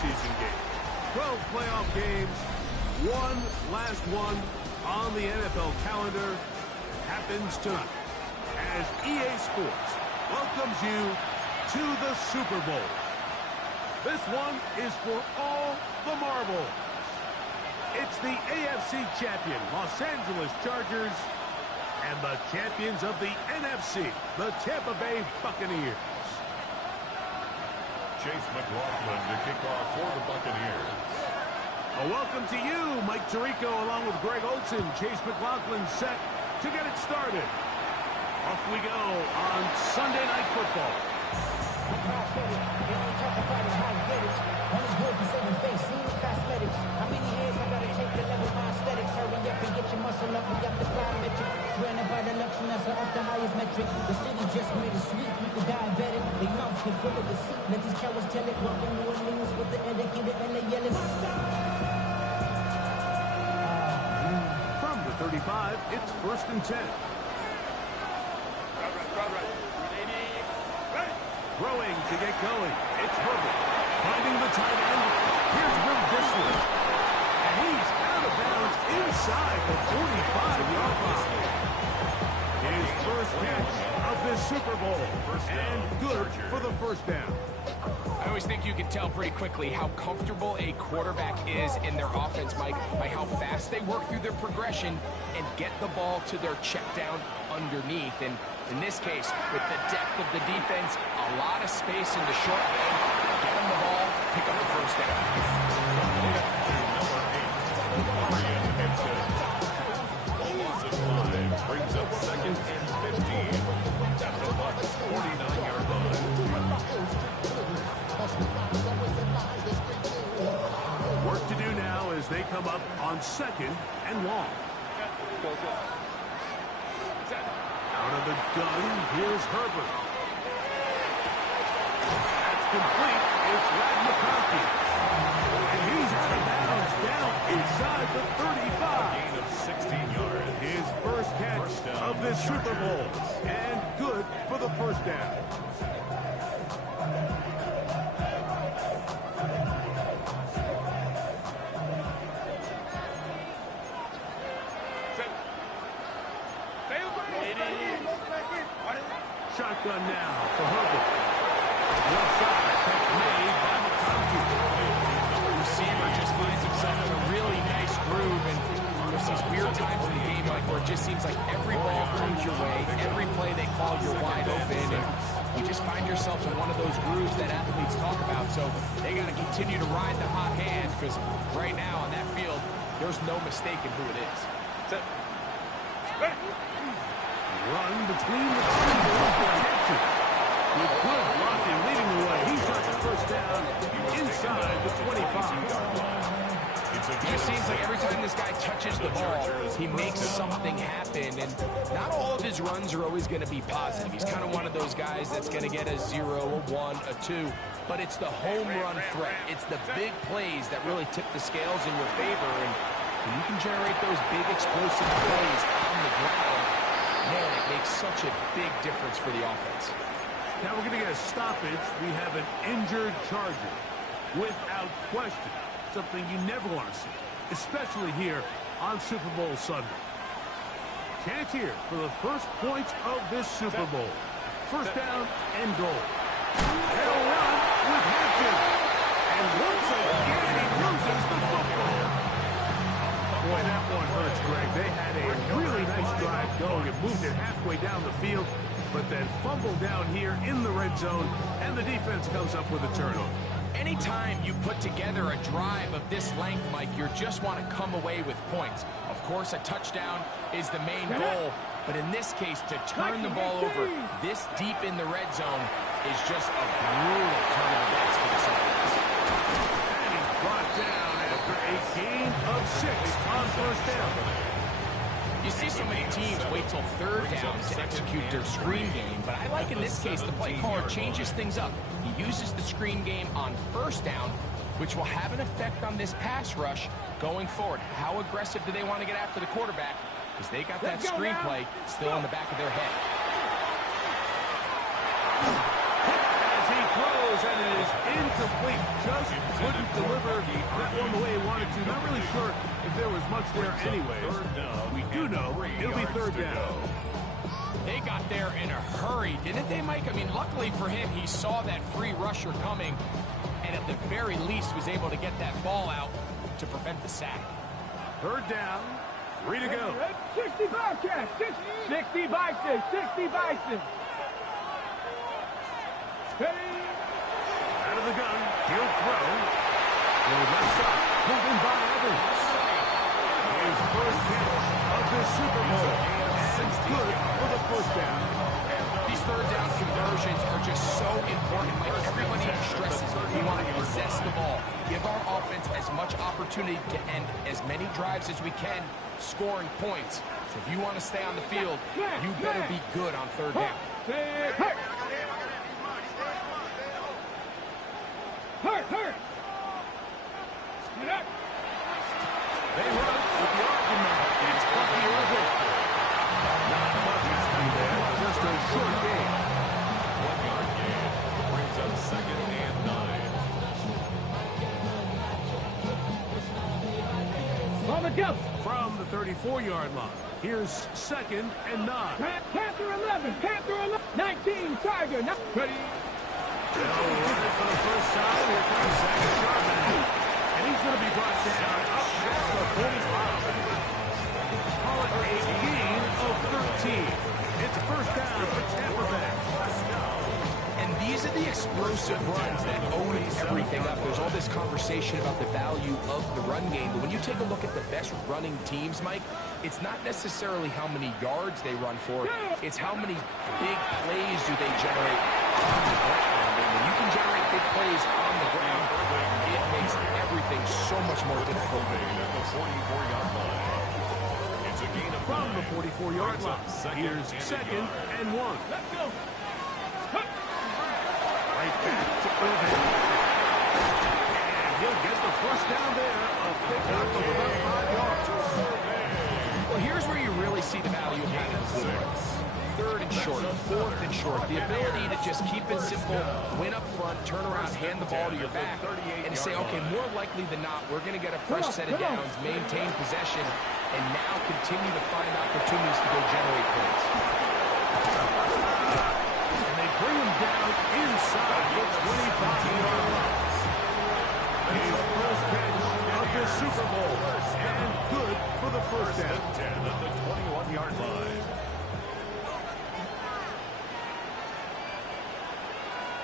season game. 12 playoff games, one last one on the NFL calendar happens tonight as EA Sports welcomes you to the Super Bowl. This one is for all the marbles. It's the AFC champion Los Angeles Chargers and the champions of the NFC, the Tampa Bay Buccaneers. Chase McLaughlin to kick off for the Buccaneers. A welcome to you, Mike Tirico, along with Greg Olson. Chase McLaughlin set to get it started. Off we go on Sunday Night Football. How many hands I gotta take to level my aesthetics? Hurry up and get your muscle up. We got the plyometric. Granted by the luxury, that's up the highest metric. The city just made it sweet. People diabetic. They mouth get full of deceit. Let these cowards tell it. Walking New Orleans with the etiquette and they yelling. From the 35, it's 1st and 10. Throwing to get going. It's Herbert. Finding the tight end. Here's Will Dissler. And he's out of bounds inside the 45-yard line. His first catch of this Super Bowl. And good for the first down. I always think you can tell pretty quickly how comfortable a quarterback is in their offense, Mike, by how fast they work through their progression and get the ball to their check down underneath. And in this case, with the depth of the defense, a lot of space in the short game, get them the ball, pick up the first down. Brings up 2nd and 15 at the Bucs 49-yard line. Work to do now as they come up on 2nd and long. Out of the gun, here's Herbert. That's complete. It's Rad McConkey. And he's out of bounds down inside the 35. Gain of 16 yards. His first catch of this Super Bowl. And good for the first down. Shotgun now for Herbert. Left side, catch made by McConkey. The receiver just finds himself in a really nice groove, and there's these weird times in the game like where it just seems like every ball comes your way, every play they call you're wide open, and you just find yourself in one of those grooves that athletes talk about. So they got to continue to ride the hot hand, because right now on that field, there's no mistaking who it is. Run between the tackles protected. With good blocking leading the way. He's got the first down inside the 25. It just seems like every time this guy touches the ball, he makes something happen. And not all of his runs are always going to be positive. He's kind of one of those guys that's going to get a 0, a 1, a 2. But it's the home run threat. It's the big plays that really tip the scales in your favor. And when you can generate those big explosive plays on the ground, man, it makes such a big difference for the offense. Now we're going to get a stoppage. We have an injured Charger. Without question. Something you never want to see. Especially here on Super Bowl Sunday. Chance here for the first points of this Super Bowl. First down and goal. They'll run with Hampton. And once again, he loses the football. Boy, that one hurts, Greg. They had a really nice drive going. It moved it halfway down the field, but then fumbled down here in the red zone, and the defense comes up with a turnover. Anytime you put together a drive of this length, Mike, you just want to come away with points. Of course, a touchdown is the main goal, but in this case, to turn the ball over this deep in the red zone is just a brutal turn of events for this offense. And he's brought down after a gain of 6 on first down. You see so many teams wait till third down to execute their screen game, but I like in this case the play caller changes things up. He uses the screen game on first down, which will have an effect on this pass rush going forward. How aggressive do they want to get after the quarterback? Because they got that screen play still in the back of their head. As he throws, and it is incomplete. Just couldn't deliver that one the way he wanted to. Not really sure if there was much there anyway. We do know it'll be third down. They got there in a hurry, didn't they, Mike? I mean, luckily for him, he saw that free rusher coming, and at the very least was able to get that ball out to prevent the sack. Third down, 3 to go. 60 Bobcats, 60 Bison, 60 Bison. Out of the gun, he'll throw. To the left side, pulled in by Evans. His first catch of the Super Bowl, and good for the first down. These third down conversions are just so important. Like everybody stresses, we want to possess the ball. Give our offense as much opportunity to end as many drives as we can, scoring points. So if you want to stay on the field, you better be good on third down. Hurt. They run with the argument. It's Bucky Irving. Not much happening there. Just a short game. 1-yard gain brings up 2nd and 9. On the go. From the 34-yard line, here's 2nd and 9. Panther 11, Panther 11, 19, Tiger, ready. They'll run it for the first time. Here comes Zach Sharman. And he's going to be brought down up past the 45. Call it a gain of 13. It's first down for Tampa Bay. And these are the explosive runs that open everything up. There's all this conversation about the value of the run game, but when you take a look at the best running teams, Mike, it's not necessarily how many yards they run for, it's how many big plays do they generate on the ground. And when you can generate big plays on the ground, it makes everything so much more difficult. At the 44-yard line. It's a gain of From the 44-yard line, here's 2nd and 1. Let's go. Right back to Irving. And he'll get the first down there. A pickup of about 5 yards. Well, here's where you really see the value of having a good run. 3rd and short, 4th and short. The ability to just keep it simple, win up front, turn around, hand the ball to your back, and say, okay, more likely than not, we're going to get a fresh set of downs, maintain possession, and now continue to find opportunities to go generate points. And they bring him down inside the 25-yard line. His first catch of the Super Bowl, and good for the first down. 10 at the 21-yard line.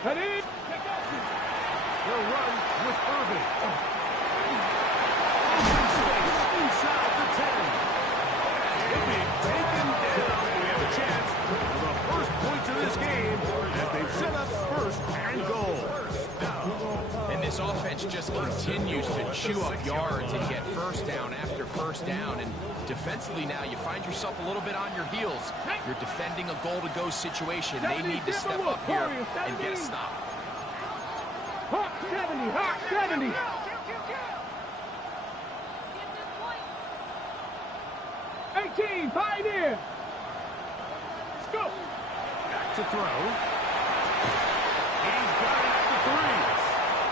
Ready. He'll run with Irving. Inside the 10. He'll be taken down. We have a chance for the first points of this game as they've set up 1st and goal. And this offense just continues to chew up yards and get first down after first down. And defensively now, you find yourself a little bit on your heels. You're defending a goal-to-go situation. They need to step up here and get a stop. Hawk 70, Hawk 70. 18, Pioneer. Let's go. Back to throw. He's got it at the 3.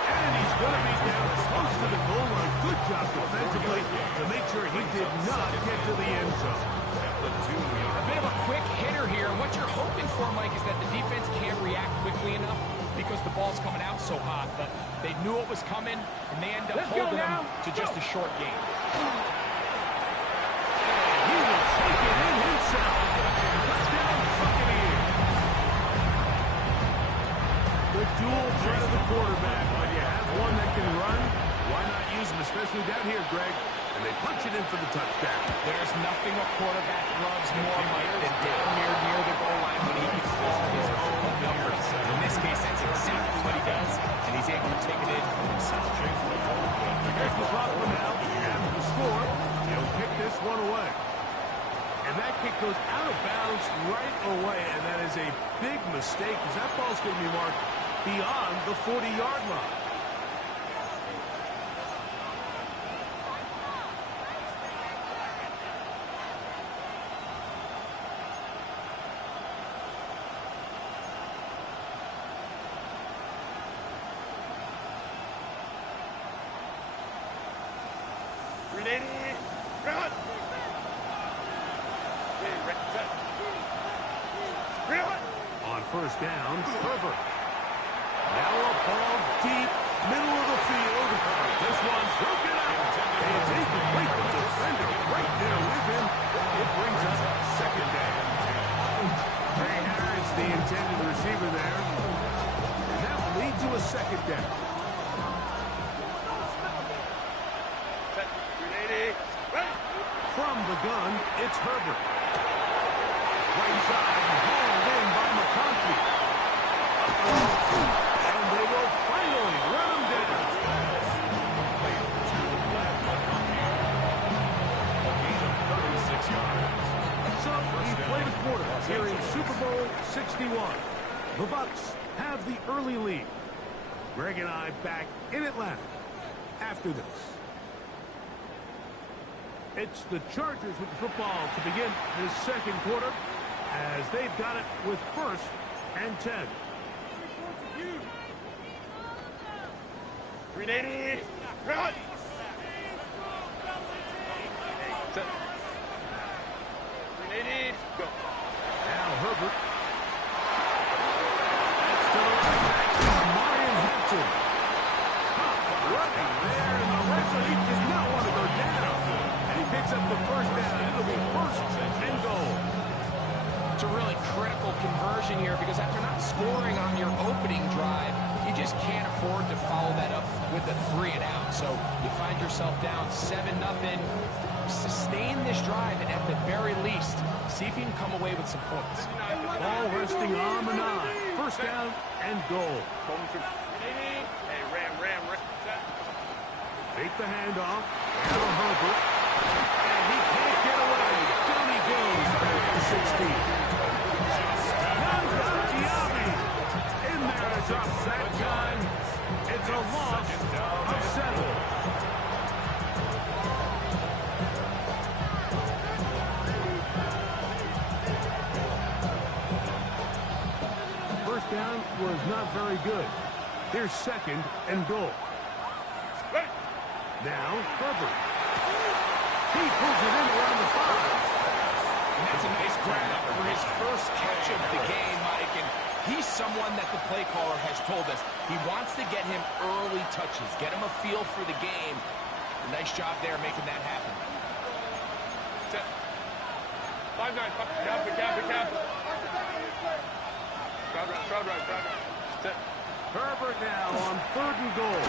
And he's going to be down close to the goal line. Good job defensively to make sure he did not get to the end zone. A bit of a quick hitter here. And what you're hoping for, Mike, is that the defense can't react quickly enough because the ball's coming out so hot. But they knew it was coming, and they end up holding them to just a short game. He will take it in himself. Touchdown, Buccaneers. The dual threat of the quarterback. When you have one that can run, why not use him, especially down here, Greg? And they punch it in for the touchdown. There's nothing a quarterback loves more, Mike, than down here near the goal line when he can call his own numbers. In this case, that's exactly what he does, and he's able to take it in himself. Here's McLaughlin now. After the score, he'll kick this one away. And that kick goes out of bounds right away, and that is a big mistake because that ball's going to be marked beyond the 40-yard line. first down. Herbert. Now a ball deep, middle of the field. This one's broken up. And it's incomplete. The defender right there with him. It brings up second down. Ray Harris, the intended receiver there. And that will lead to a second down. From the gun, it's Herbert. Right side, hauled in by McConkey. And they will finally run him down. A gain of 36 yards. So he played a quarter here in Super Bowl 61. The Bucs have the early lead. Greg and I back in Atlanta after this. It's the Chargers with the football to begin this second quarter as they've got it with 1st and 10. 380. Run. Set. 380. Go. Now Herbert. That's to the right back. Marion Hampton. Running there in the red zone. He does not want to go down. And he picks up the first down. It'll be 1st and goal. It's a really critical conversion here because after not scoring on your opening drive, you just can't afford to follow that up with a 3 and out. So you find yourself down 7-0. Sustain this drive and at the very least, see if you can come away with some points. Ball resting on the 9. 1st down and goal. Hey, ram. Fake the handoff. Now Herbert. And he can't get away. Down he goes. Back to 16. Diaby in there to drop that time. It's a loss of 7. First down was not very good. Here's 2nd and goal. Now Herbert. He pulls it in around the 5. And that's a nice grab for his first catch of the game, Mike. And he's someone that the play caller has told us he wants to get him early touches, get him a feel for the game. A nice job there making that happen. 5-9. Cap. Crowd right. Set. Herbert now on 3rd and goal.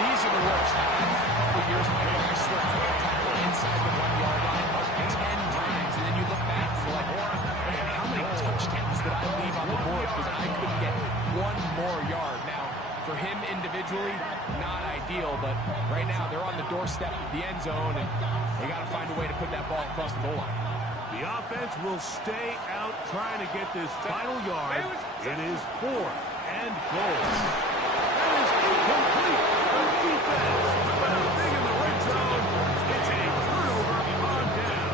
These are the worst. A couple years ago, I slipped a tackle inside the 1-yard line 10 times, and then you look back for like, man, how many touchdowns did I leave on the board because I couldn't get 1 more yard? Now, for him individually, not ideal, but right now they're on the doorstep of the end zone, and they got to find a way to put that ball across the goal line. The offense will stay out trying to get this final yard. It is 4th and goal. That is incomplete. The defense found big in the red zone. It's a turnover on down.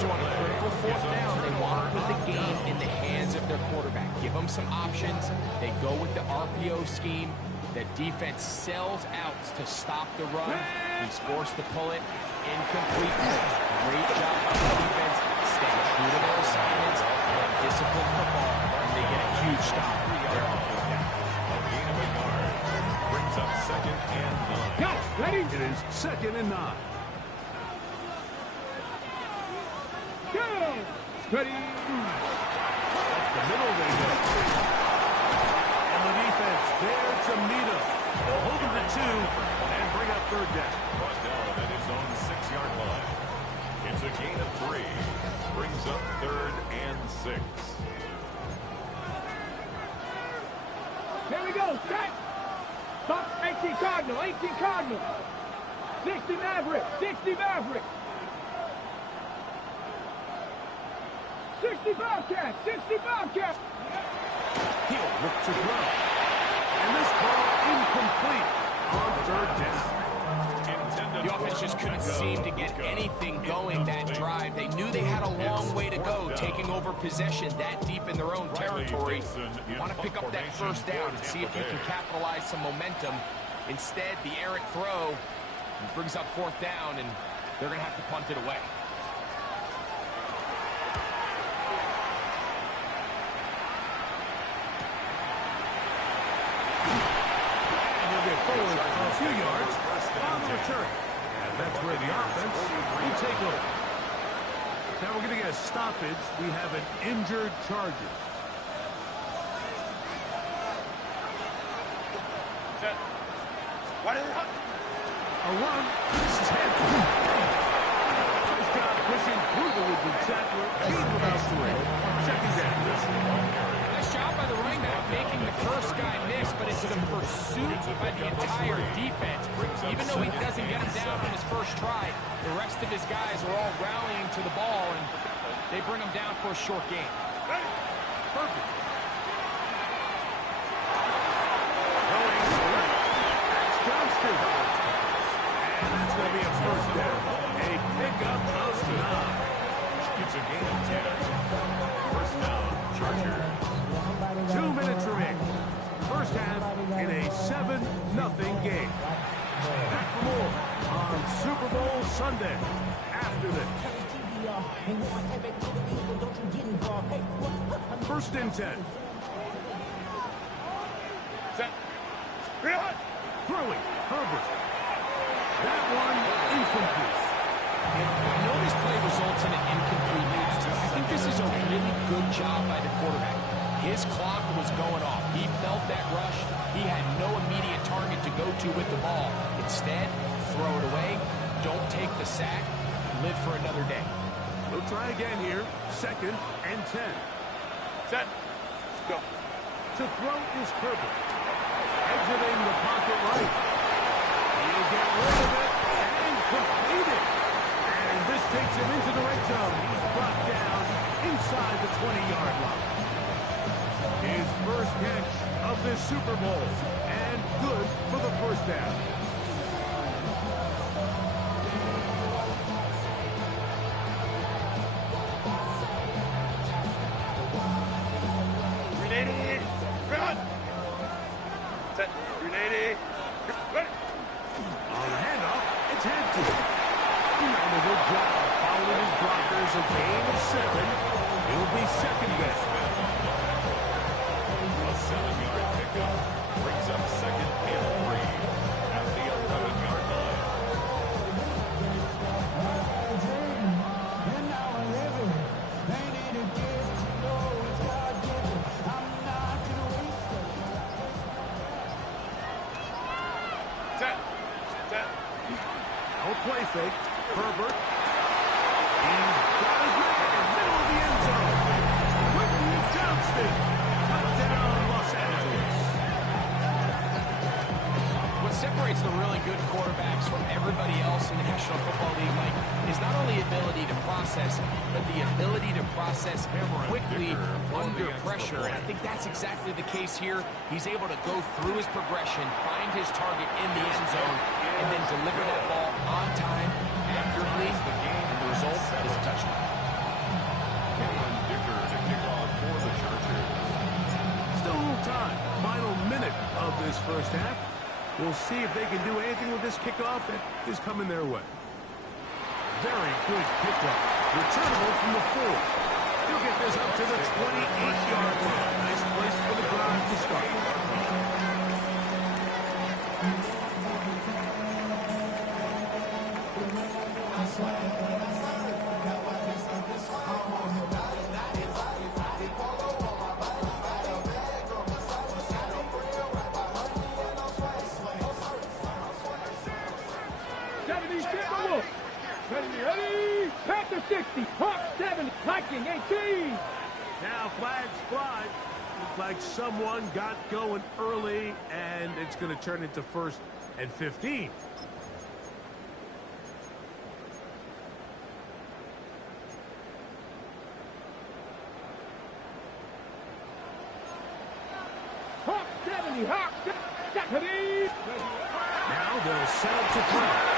So on a critical 4th down, they want to put the game in the hands of their quarterback. Give them some options. They go with the RPO scheme. The defense sells out to stop the run. He's forced to pull it. Incomplete. Great job by the defense. Stay true to their assignments. And disciplined football. And they get a huge stop. They're on 4th down. A gain of a yard. Brings up 2nd and 9. Go. Ready? It is 2nd and 9. Go. Ready. Up the middle they go. And the defense there to meet him. They'll hold him to 2 and bring up 3rd down. Brought down at his own 6-yard line. It's a gain of 3. Brings up 3rd and 6. Here we go. Set. Stop. 18 Cardinal. 18 Cardinal. 60 Maverick. 60 Maverick. 60 Bobcat. 60 Bobcat. He'll look to throw. And this ball incomplete on 3rd down. The offense just couldn't seem to get anything going that drive. They knew they had a long way to go, taking over possession that deep in their own territory. You want to pick up that 1st down and see if you can capitalize some momentum. Instead, the errant throw brings up 4th down, and they're going to have to punt it away. forward a few yards on the return. And that's where the offense will take over. Now we're going to get a stoppage. We have an injured Charger. A run. This is Hampton. Nice job pushing through the would-be tackler. He's without three. Second down. Nice job by the running back making the first guy miss, but it's the pursuit by the entire defense. Even though he doesn't get him down on his first try, the rest of his guys are all rallying to the ball, and they bring him down for a short gain. Perfect. And that's going to be a first down. A pickup of 9. It's a gain of 10. First down, Chargers. 2 minutes remaining. First half in a 7-0 game. Back for more on Super Bowl Sunday after this. First and 10. Set. Throwing, Herbert. That one, incomplete. I know this play results in an incomplete pass. I think this is a really good job by the quarterback. His clock was going off. He felt that rush. He had no immediate target to go to with the ball. Instead, throw it away. Don't take the sack. Live for another day. We'll try again here. Second and 10. Set. Let's go. To throw is Herbert. Exiting the pocket right. He'll get rid of it and complete it. And this takes him into the red zone. He's brought down inside the 20-yard line. His first catch of this Super Bowl. And good for the first down. Ready. Run. Set. Ready. Ready. On the handoff, it's Hampton. And a good job following his blockers. A gain of 7. It'll be second best. A 7-yard pickup brings up second and 3 at the 11-yard line. Play fake. Herbert. He's got his man. Middle of the end zone. Whitney Johnston. Touchdown, Los Angeles. What separates the really good quarterbacks from everybody else in the National Football League, Mike, is not only ability to process, but the ability to process quickly under pressure. And I think that's exactly the case here. He's able to go through his progression, find his target in the end zone, and then deliver that ball on time, accurately, and the result is a touchdown. Dicker to kick off for the Chargers. Still a little time. Final minute of this first half. We'll see if they can do anything with this kickoff that is coming their way. Very good kickoff. Returnable from the 4. He'll get this up to the 28-yard line. Nice place for the drive to start. Ready, Panther 60, Hawk 70, Viking 18. Now flags fly. Looks like someone got going early, and it's going to turn into first and 15. Hawk 70, Hawk 70. Now they'll set up to throw.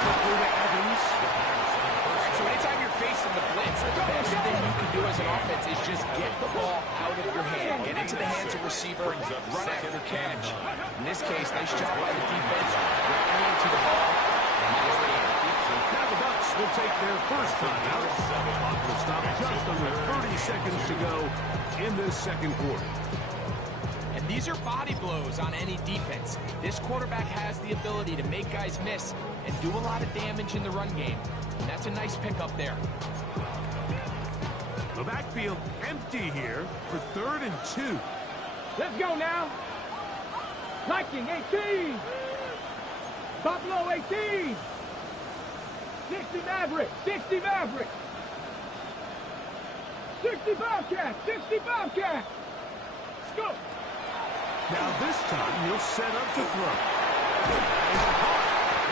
Quickly to Evans. So anytime you're facing the blitz, the best thing you can do as an offense is just get the ball out of your hand. Get into the hands of receiver, run after catch. In this case, nice job by the defense. Rallying to the ball. Now the Bucs will take their first time out. Clock will stop just under 30 seconds to go in this second quarter. And these are body blows on any defense. This quarterback has the ability to make guys miss and do a lot of damage in the run game. And that's a nice pickup there. The backfield empty here for 3rd and 2. Let's go now. Viking 18. Buffalo 18. 60 Maverick. 60 Maverick. 60 Bobcat. 60 Bobcat. Let's go. Now this time he'll set up to throw.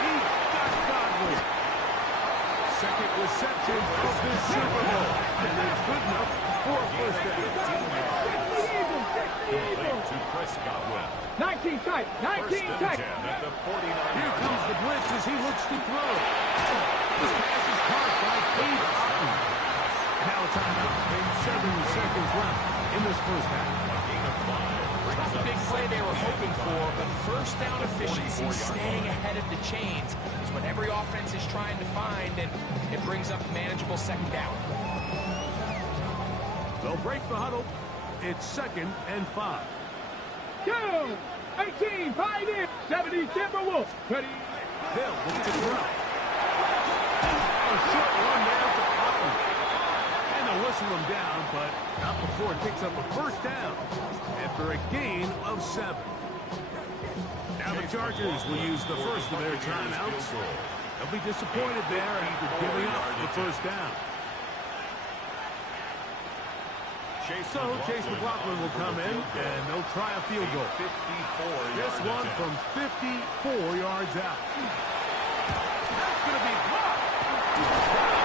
He got Godwin. Second reception of this Super Bowl. And it's good enough for a first down. 60 Eagles. To Chris Godwin. 19 tight. 19 tight. At the 49. Here comes the blitz as he looks to throw. This pass is caught by Cade Otton. Now a timeout. 7 seconds left in this first half. It's not the big play they were hoping for, but first down efficiency, staying ahead of the chains, is what every offense is trying to find, and it brings up a manageable second down. They'll break the huddle. It's 2nd and 5. 2. 18. Pioneer. 70 Timberwolves. Ready. Hill looks to throw. A short run down to Otton. And they'll whistle him down, but not before it picks up a first down after a gain of 7. Now the Chargers will use the first of their timeouts. They'll be disappointed there after giving up the first down. So Chase McLaughlin will come in, and they'll try a field goal. This one from 54 yards out. That's going to be blocked.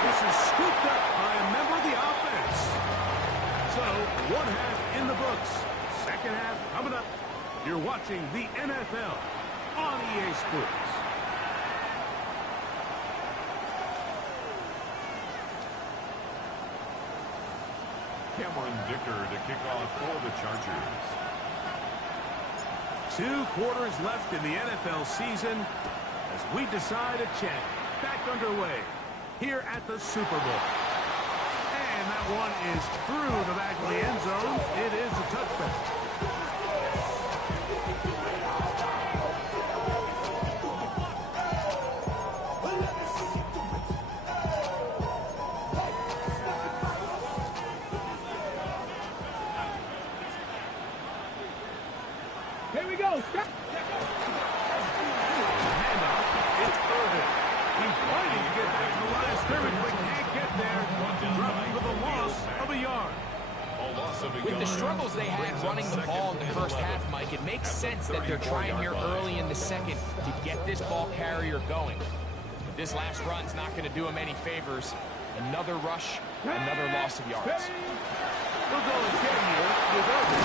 This is scooped up by a member of the offense. So, one half in the books. Second half coming up. You're watching the NFL on EA Sports. Cameron Dicker to kick off for the Chargers. 2 quarters left in the NFL season as we decide a chant back underway here at the Super Bowl. And that one is through the back of the end zone. It is a touchback. Here we go. Stop. Handoff. It's Irvin. He's fighting to get back to the line of scrimmage, but can't get there. Dropping for the loss of a yard. With the struggles they had running the ball in the first half, Mike, it makes sense that they're trying here early in the second to get this ball carrier going. But this last run's not going to do him any favors. Another rush, another loss of yards. We'll go again here with Irvin.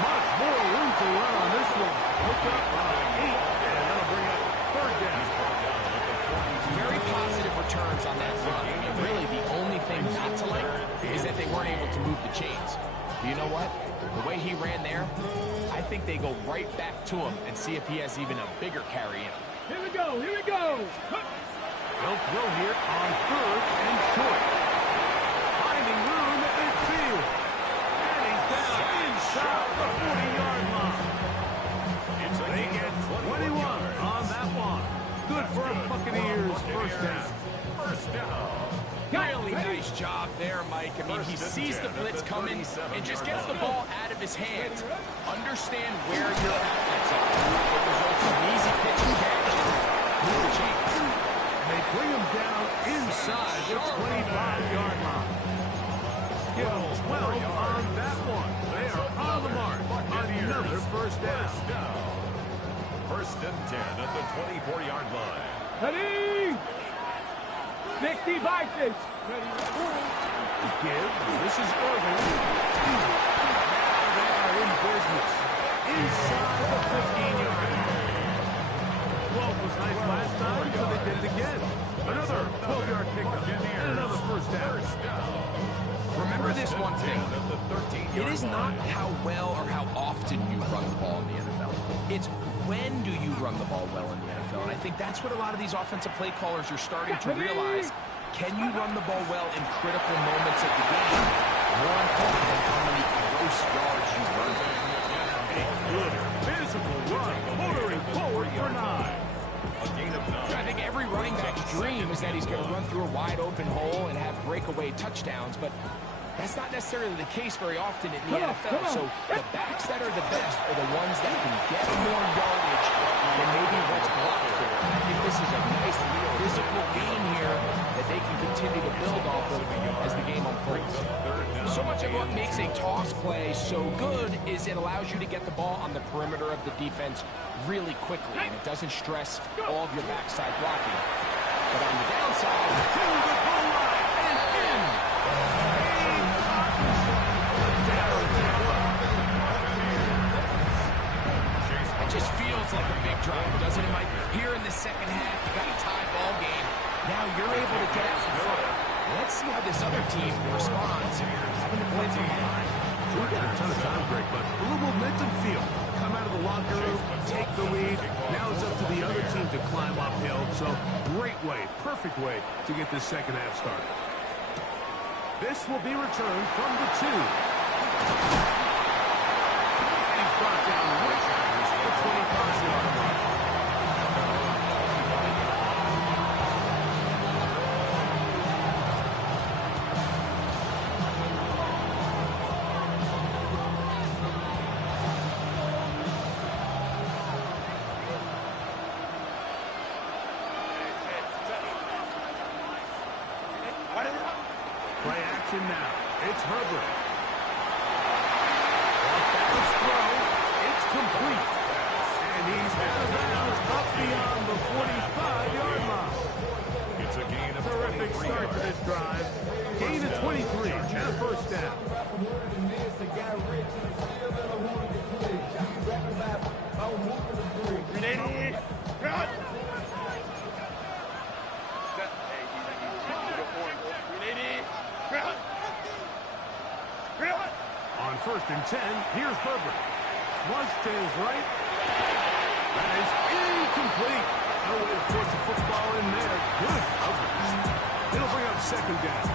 Much more room to run on this one. Hooked up on 8, and that'll bring up 3rd down. Very positive returns on that run. I mean, really, the only thing not to like is that they weren't able to move the chains. But you know what? The way he ran there, I think they go right back to him and see if he has even a bigger carry in him. Here we go. Here we go. They'll throw here on 3rd and short. Finding room at midfield. And he's down inside the 40-yard line. They get 21 on that one. Good for a Buccaneers first down. Really nice job there, Mike. I mean, he sees the blitz coming and just gets the ball out of his hands. Understand where your outlets are. It results in easy pitch and catch. Move the chains. They bring him down inside the 25-yard line. Give him 12 on that one. They are on the mark. Another first down. 1st and 10 at the 24-yard line. Ready. 60 Vikings. Give. This is Irvin. Now they are in business. Inside the 15-yard line. 12 was nice last time, so they did it again. Another 12-yard pickup and another first down. Remember this one thing. It is not how well or how often you run the ball in the NFL. It's when do you run the ball well in the NFL. And I think that's what a lot of these offensive play callers are starting to realize. Can you run the ball well in critical moments of the game? More important than how many gross yards you run. A good physical run, motoring forward for 9. A gain of 9. I think every running back's dream is that he's going to run through a wide open hole and have breakaway touchdowns, but that's not necessarily the case very often in the NFL. So the backs that are the best are the ones that can get more yardage than maybe what's blocked for. And I think this is a nice physical gain here that they can continue to build off of as the game unfolds. So much of what makes a toss play so good is it allows you to get the ball on the perimeter of the defense really quickly, and it doesn't stress all of your backside blocking. But on the downside, To the goal line and in. it just feels like a big drive, doesn't it, Mike? Here in the second half, you got a tie ball game. Now you're able to get out in front. Let's see how this other team responds, having to play from behind. We got a ton of time break, but a little momentum feel. Come out of the locker room, take the lead. Now it's up to the other team to climb uphill. So great way, perfect way to get this second half started. This will be returned from the 2. He's brought down right at the 25-yard line. Play action now. It's Herbert. Off-balance throw. It's complete. And he's out of bounds up beyond the 45-yard line. It's a gain of Terrific 23 start to this drive. Gain of 23 and a first down. On 1st and 10, here's Herbert. Flush to his right. That is incomplete. No way to force the football in there. Good coverage. It'll bring up second down.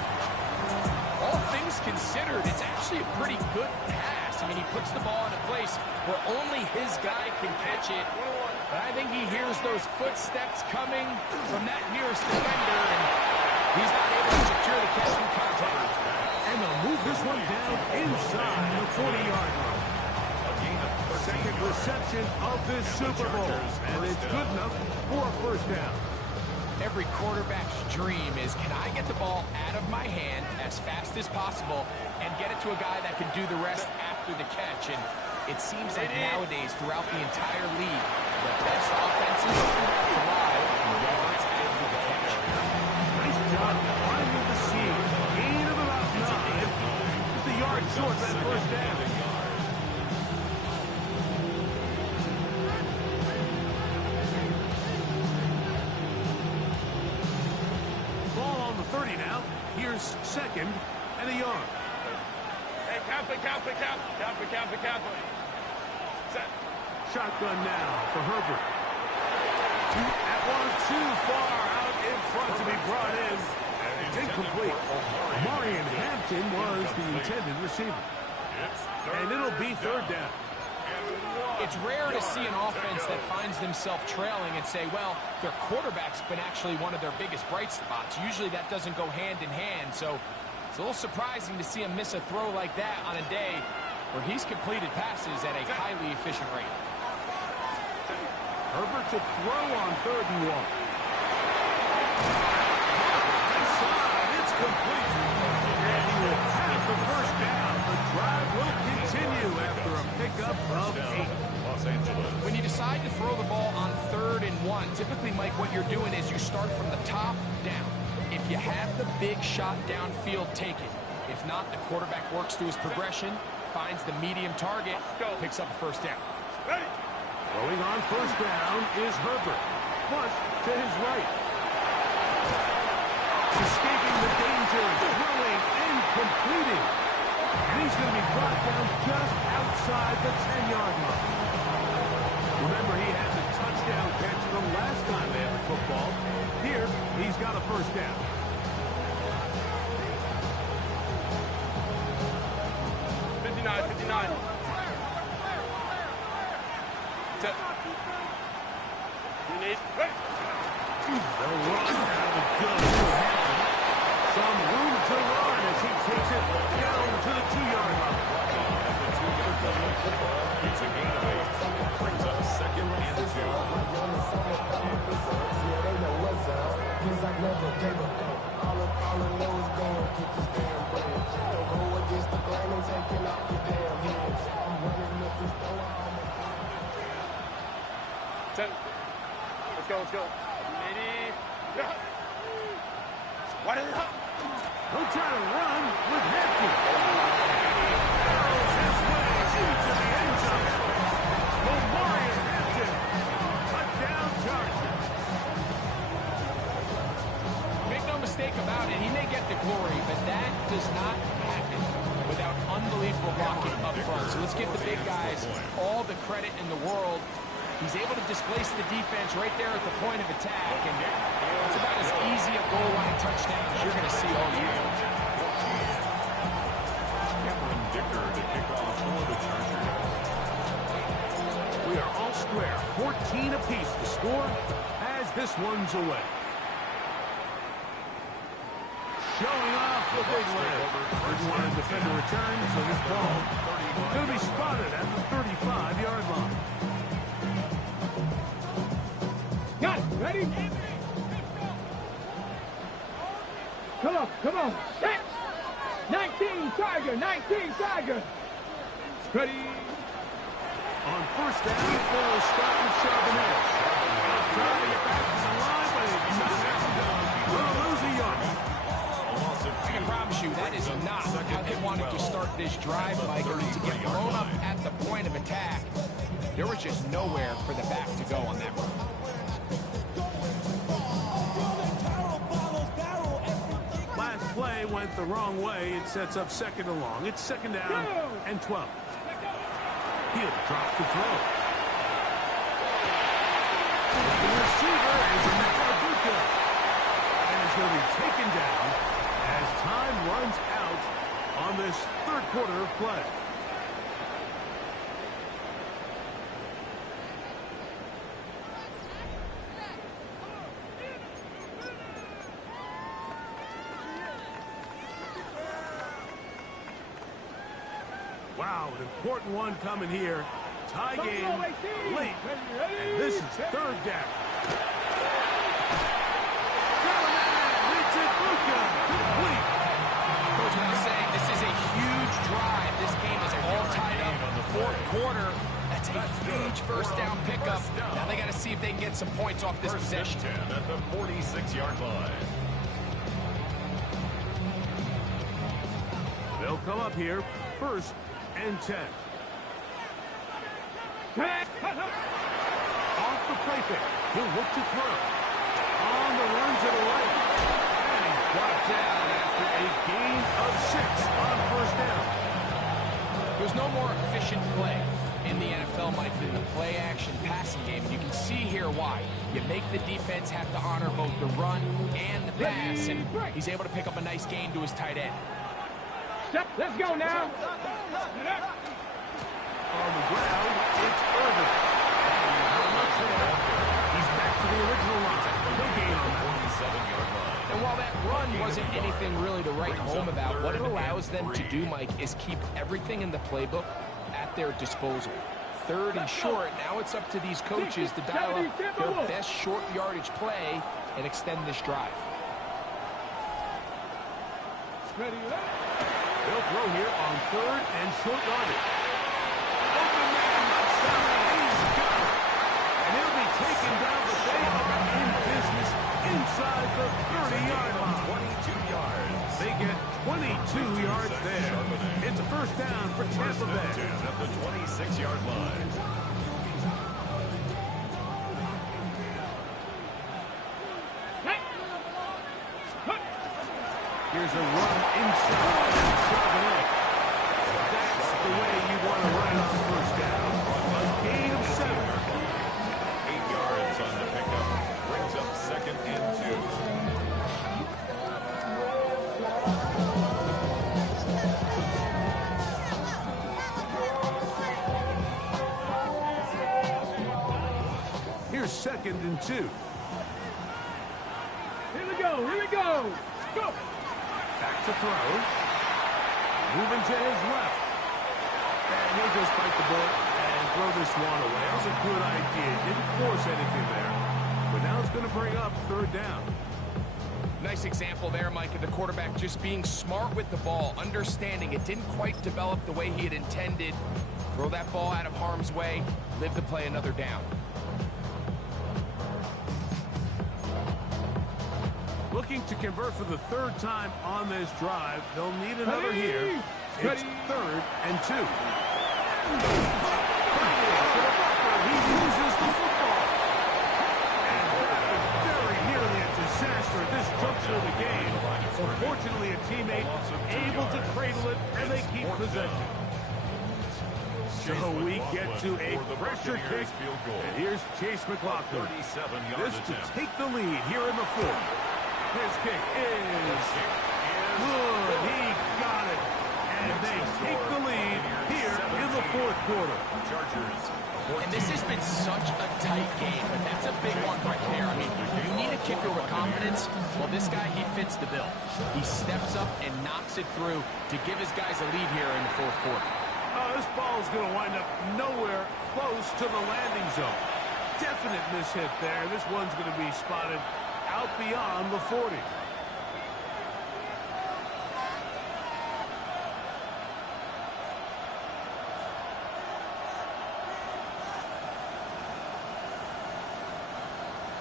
All things considered, it's actually a pretty good pass. I mean, he puts the ball in a place where only his guy can catch it. But I think he hears those footsteps coming from that nearest defender, and he's not able to secure the catch from contact. And they'll move this one down inside the 40-yard line. Second reception of this Super Bowl, and it's good enough for a first down. Every quarterback's dream is, can I get the ball out of my hand as fast as possible and get it to a guy that can do the rest after the catch? And it seems like nowadays, throughout the entire league, the best offenses thrive whenever it's after the catch. Nice job finding the seam. Gain of about 9. Just a yard short of that first down. Ball on the 30 now. Here's second and a yard. Hey, count it. Set. Shotgun now for Herbert. That one too far out in front to be brought in. It's incomplete. Marion Hampton was the intended receiver. And it'll be third down. It's rare to see an offense that finds themselves trailing and say, well, their quarterback's been actually one of their biggest bright spots. Usually that doesn't go hand in hand, so it's a little surprising to see him miss a throw like that on a day where he's completed passes at a highly efficient rate. Herbert to throw on 3rd and 1. Inside, it's complete. And he will have the first down. The drive will continue after a pickup of 8. Los Angeles. When you decide to throw the ball on 3rd and 1, typically, Mike, what you're doing is you start from the top down. If you have the big shot downfield, take it. If not, the quarterback works through his progression, finds the medium target, picks up a first down. Throwing on first down is Herbert. Flush to his right. Escaping the danger, throwing and completing. And he's going to be brought down just outside the 10-yard line. Remember, he had the touchdown catch the last time they had the football. Here, he's got a first down. They'll run out of the gun. Some room to run as he takes it down to the 2-yard line. It's a gain of 8. Brings up second and 2. Let's go. Ready? What is up? He'll try to run with Hampton. Barrels his way into the end zone. Lamarian Hampton, touchdown Chargers. Make no mistake about it, he may get the glory, but that does not happen without unbelievable blocking up front. So let's give the big guys all the credit in the world. He's able to displace the defense right there at the point of attack, and it's about as easy a goal line touchdown as you're going to see all year. Cameron Dicker to kick off for the Chargers. We are all square, 14 apiece the score as this one's away. Showing off the big leg. Didn't want to defend the return, so this ball going to be spotted at the 35-yard line. Got it. Ready? Come on. Set. 19 Tiger. Ready? On first down, they'll start with Charbonnet. Trying to get back to the line, but it's not happening. We'll lose a yard. I can promise you that is not how they wanted to start this drive, Mike. I mean, to get blown up at the point of attack, there was just nowhere for the back to go on that run. Last play went the wrong way. It sets up second and long. It's second down and 12. He'll drop the throw. The receiver is Nafabuka. And it's going to be taken down as time runs out on this third quarter of play. Wow, an important one coming here. Tie game late. And this is third down. Complete. Goes without saying, this is a huge drive. This game is all tied up in the fourth quarter. That's a huge first down pickup. Now they got to see if they can get some points off this possession. 10 at the 46-yard line. They'll come up here first and 10. Off the play fake. He'll look to throw. On the run to the right. And he's brought down after a gain of 6 on first down. There's no more efficient play in the NFL, Mike, than the play-action passing game. You can see here why. You make the defense have to honor both the run and the pass, and he's able to pick up a nice gain to his tight end. Let's go now. On the ground, it's Irvin. He's back to the original line. No gain on that. 47-yard line. And while that run wasn't anything really to write home about, what it allows them to do, Mike, is keep everything in the playbook at their disposal. Third and short, now it's up to these coaches to dial up their best short yardage play and extend this drive. Ready? They'll throw here on third and short yardage. Open man left side. He's got it. And he'll be taken down, but they are in business inside the 30-yard line. 22 yards. They get 22 yards there. It's a first down for Tampa Bay. 10 at the 26-yard line. Here's a run inside. That's the way you want to run it on first down. A gain of 7. 8 yards on the pickup. Brings up second and 2. and 2. Here we go. Here we go. Go. Back to throw. Moving to his left. And he'll just bite the bullet and throw this one away. That was a good idea. Didn't force anything there. But now it's going to bring up 3rd down. Nice example there, Mike, of the quarterback just being smart with the ball, understanding it didn't quite develop the way he had intended. Throw that ball out of harm's way, live to play another down. Looking to convert for the 3rd time on this drive. They'll need another here. It's 3rd and 2. He loses the football. And that is very nearly a disaster at this juncture of the game. Unfortunately, a teammate able to cradle it, and they keep possession. So we get to a pressure kick, and here's Chase McLaughlin. This to take the lead here in the 4th. His kick is good. He got it. And they take the lead here in the 4th quarter. And this has been such a tight game, but that's a big one right there. I mean, you need a kicker with confidence. Well, this guy, he fits the bill. He steps up and knocks it through to give his guys a lead here in the 4th quarter. Oh, this ball is going to wind up nowhere close to the landing zone. Definite mishit there. This one's going to be spotted out beyond the 40.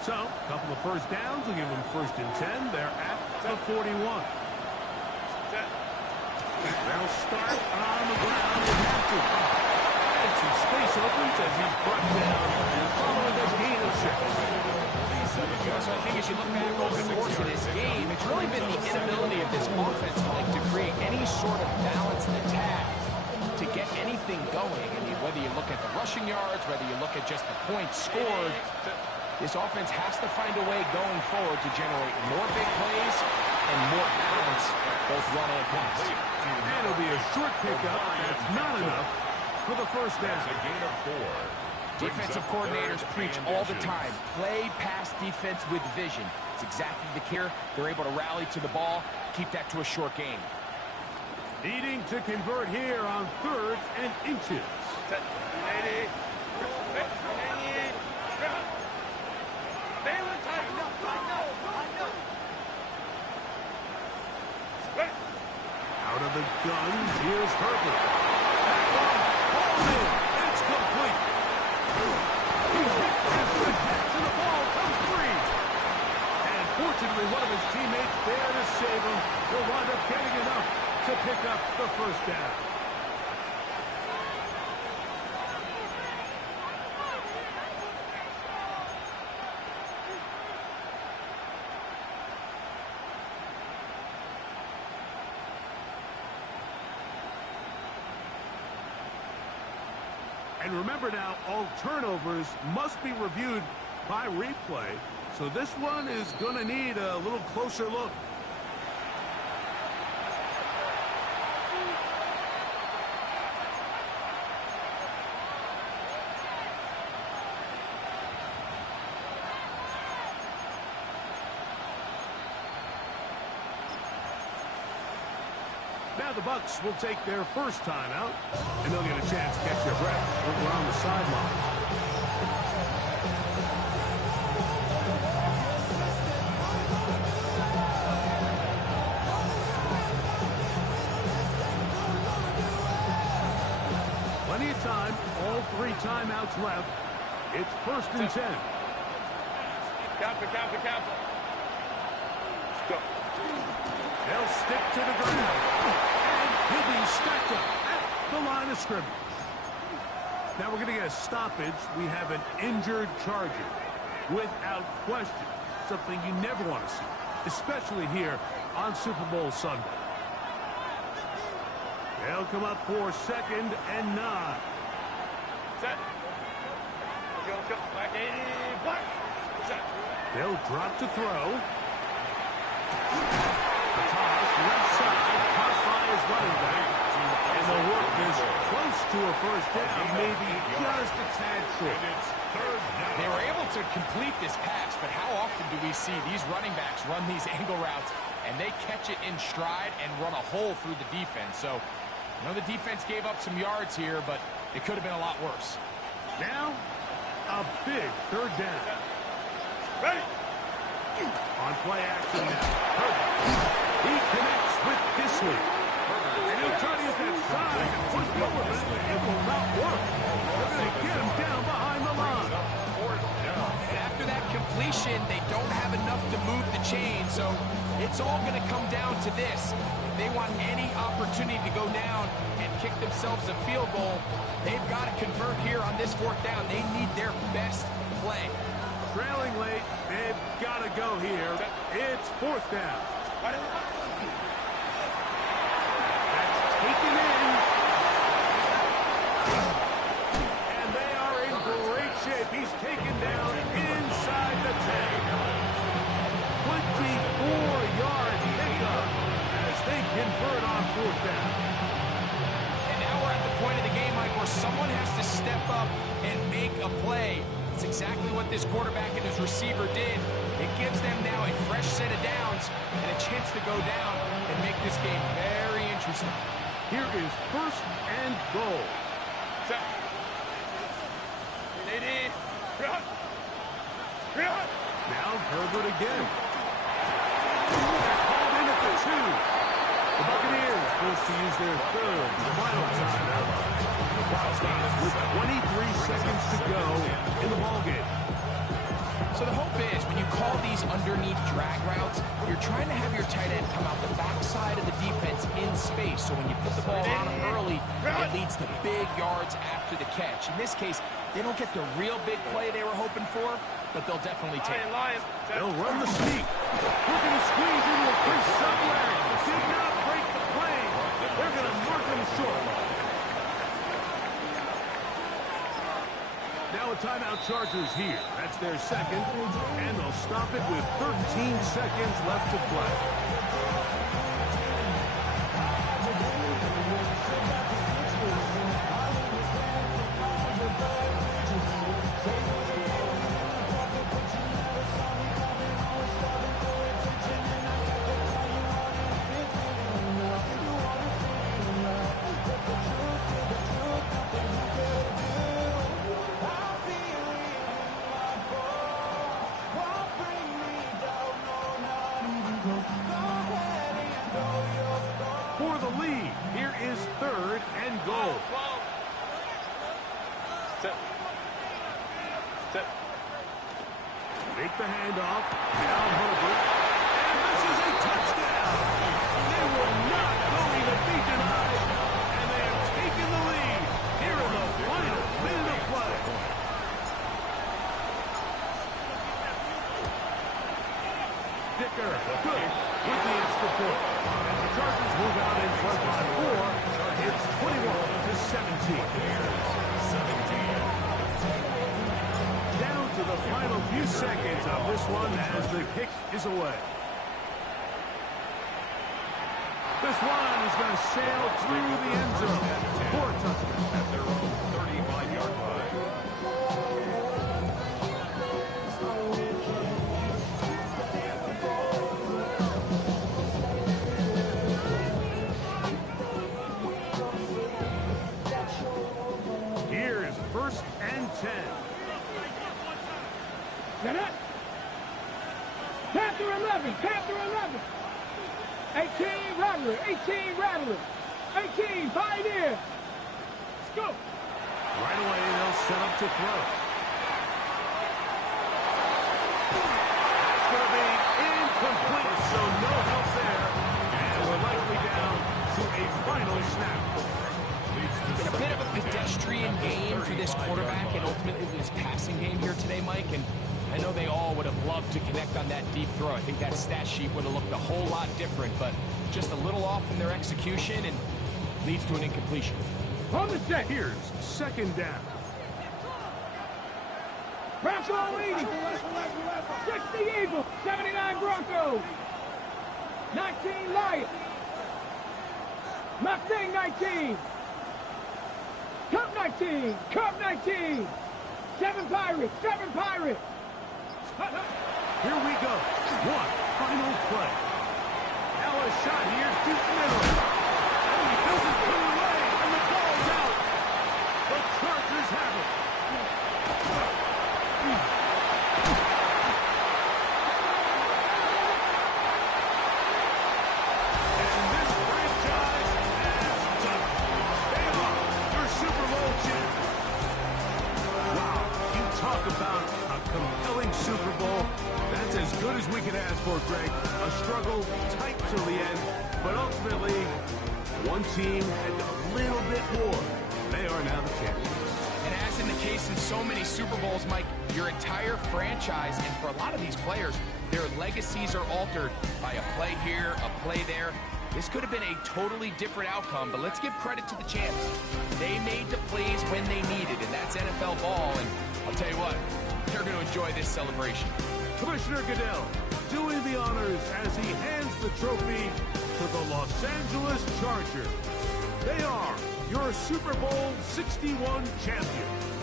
So, a couple of 1st downs will give them 1st and 10. They're at the 41. They'll start on the ground with Hampton. And some space opens as he's brought down following a gain of 6. So I think as you look back over the course of this game, it's really been the inability of this offense, Mike, to create any sort of balanced attack to get anything going. I mean, whether you look at the rushing yards, whether you look at just the points scored, this offense has to find a way going forward to generate more big plays and more balance, both run and pass. And it'll be a short pickup. That's not enough for the 1st down. It's a gain of 4. Defensive coordinators preach all the time, play pass defense with vision. It's exactly the key. They're able to rally to the ball, keep that to a short game. Needing to convert here on 3rd and inches. Out of the gun, here's Herbert. It's complete. He's hit after the catch, and the ball comes free. And fortunately, one of his teammates there to save him will wind up getting enough to pick up the 1st down. And remember now, all turnovers must be reviewed by replay. So this one is going to need a little closer look. Now the Bucs will take their 1st timeout, and they'll get a chance to catch their breath over on the sideline. Plenty of time, all 3 timeouts left. It's 1st and 10. Count. Let's go. They'll stick to the ground. And he'll be stacked up at the line of scrimmage. Now we're going to get a stoppage. We have an injured Charger. Without question. Something you never want to see. Especially here on Super Bowl Sunday. They'll come up for 2nd and 9. Set. Go. Black. Set. They'll drop to throw. The toss left side, caught by his running back. And And the work is close to a first down, maybe just a tad short. It's third down. They were able to complete this pass, but how often do we see these running backs run these angle routes and they catch it in stride and run a hole through the defense? So, I know the defense gave up some yards here, but it could have been a lot worse. Now, a big third down. Ready? On play action now. He connects with Disley. And he'll try to use that side and push over, but it will not work. They're going to get him down behind the line. And after that completion, they don't have enough to move the chain, so it's all going to come down to this. If they want any opportunity to go down and kick themselves a field goal, they've got to convert here on this fourth down. They need their best play. Trailing late, they've got to go here. It's fourth down. That's taken in. And they are in great shape. He's taken down inside the 10. 24-yard pickup as they convert on fourth down. And now we're at the point of the game, Mike, where someone has to step up and make a play. It's exactly what this quarterback and his receiver did. It gives them now a fresh set of downs and a chance to go down and make this game very interesting. Here is first and goal. Set. It in. Run. Run. Now Herbert again. They're called in at the 2. The Buccaneers forced to use their third and final timeout. The clock stops with 23 seconds to go in the ballgame. So the hope is when you call these underneath drag routes, you're trying to have your tight end come out the backside of the defense in space. So when you put the ball on him early, it leads to big yards after the catch. In this case, they don't get the real big play they were hoping for, but they'll definitely take it. They'll run the sneak. Looking to squeeze into a crease somewhere. Did not break the plane. They're going to mark him short. Now a timeout Chargers here. That's their second. And they'll stop it with 13 seconds left to play. For the lead, here is third and goal. Set. Make the handoff. Down Herbert. And this is a touchdown. They were not going to be denied. And they have taken the lead here in the final minute of play. Dicker, good with the extra point. As the Chargers move out in front by 4, it's 21-17. Down to the final few seconds of this one as the kick is away. This one is going to sail through the end zone for a touchdown. At their own 35-yard line. Here is first and 10. Set up. Panther 11. Panther 11. 18 Rattler. 18 Rattler. 18 Pioneer. Let's go. Right away, they'll set up to throw. That's going to be incomplete, so no help there. And we're likely down to a final snap. It's been a bit of a pedestrian game for this quarterback and ultimately this passing game here today, Mike. And I know they all would have loved to connect on that deep throw. I think that stat sheet would have looked a whole lot different, but just a little off in their execution and leads to an incompletion. On the set. Here's second down. Bronco 80. 60 Eagles. 79 Broncos. 19 Lions. Mustang 19. Cup 19! Cup 19! 7 Pirates! 7 Pirates! Here we go. One final play. Now a shot here, deep middle. And this is put away, and the ball's out. The Chargers have it. And this franchise has done it. They are your Super Bowl champions. Wow, you talk about a compelling Super Bowl. That's as good as we could ask for, Greg. A struggle tight till the end, but ultimately, one team had a little bit more. They are now the champions. And as in the case in so many Super Bowls, Mike, your entire franchise, and for a lot of these players, their legacies are altered by a play here, a play there. This could have been a totally different outcome, but let's give credit to the champs. They made the plays when they needed, and that's NFL ball, and I'll tell you what, they're going to enjoy this celebration. Commissioner Goodell doing the honors as he hands the trophy to the Los Angeles Chargers. They are your Super Bowl 61 champions.